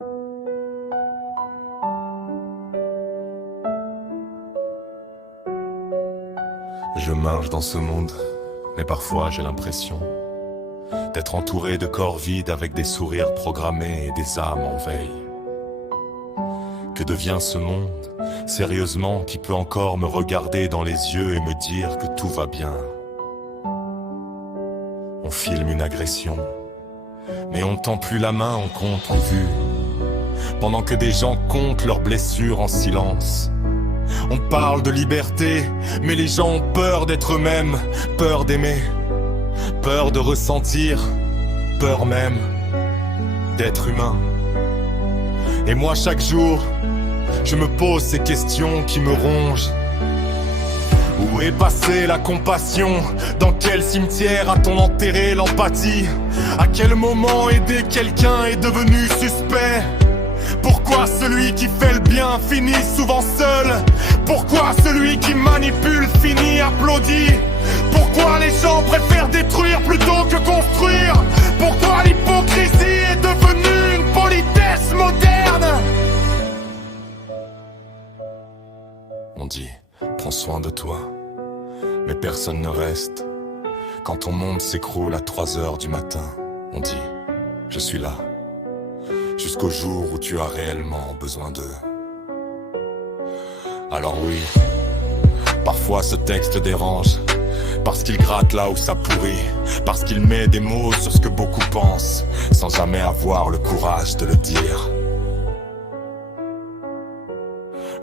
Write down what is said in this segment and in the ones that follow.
Je marche dans ce monde, mais parfois j'ai l'impression d'être entouré de corps vides avec des sourires programmés et des âmes en veille. Que devient ce monde, sérieusement, qui peut encore me regarder dans les yeux et me dire que tout va bien? On filme une agression, mais on tend plus la main, on compte les vues, pendant que des gens comptent leurs blessures en silence. On parle de liberté, mais les gens ont peur d'être eux-mêmes, peur d'aimer, peur de ressentir, peur même d'être humain. Et moi chaque jour, je me pose ces questions qui me rongent. Où est passée la compassion? Dans quel cimetière a-t-on enterré l'empathie? À quel moment aider quelqu'un est devenu suspect? Pourquoi celui qui fait le bien finit souvent seul? Pourquoi celui qui manipule finit applaudi? Pourquoi les gens préfèrent détruire plutôt que construire? Pourquoi l'hypocrisie est devenue une politesse moderne? On dit, prends soin de toi, mais personne ne reste. Quand ton monde s'écroule à 3 heures du matin, on dit, je suis là, jusqu'au jour où tu as réellement besoin d'eux. Alors oui, parfois ce texte dérange, parce qu'il gratte là où ça pourrit, parce qu'il met des mots sur ce que beaucoup pensent, sans jamais avoir le courage de le dire.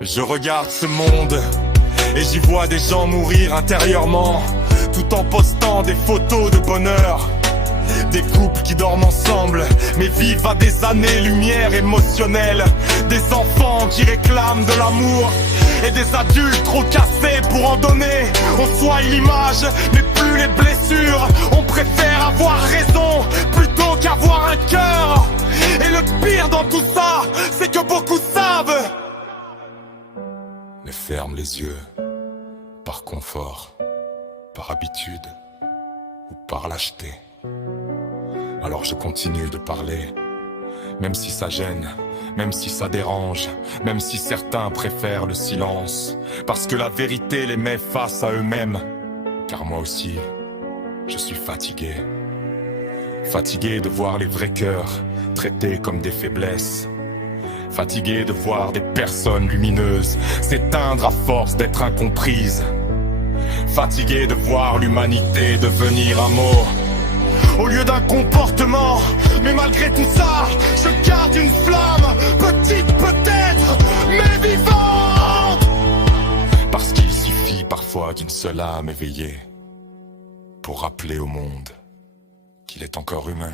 Je regarde ce monde, et j'y vois des gens mourir intérieurement, tout en postant des photos de bonheur. Des couples qui dorment ensemble, mais vivent à des années-lumière émotionnelles. Des enfants qui réclament de l'amour, et des adultes trop cassés pour en donner. On soigne l'image, mais plus les blessures. On préfère avoir raison, plutôt qu'avoir un cœur. Et le pire dans tout ça, c'est que beaucoup savent, mais ferment les yeux, par confort, par habitude, ou par lâcheté. Alors je continue de parler, même si ça gêne, même si ça dérange, même si certains préfèrent le silence, parce que la vérité les met face à eux-mêmes. Car moi aussi, je suis fatigué. Fatigué de voir les vrais cœurs traités comme des faiblesses. Fatigué de voir des personnes lumineuses s'éteindre à force d'être incomprises. Fatigué de voir l'humanité devenir un mot au lieu d'un comportement. Mais malgré tout ça, je garde une flamme, petite peut-être, mais vivante. Parce qu'il suffit parfois d'une seule âme éveillée pour rappeler au monde qu'il est encore humain.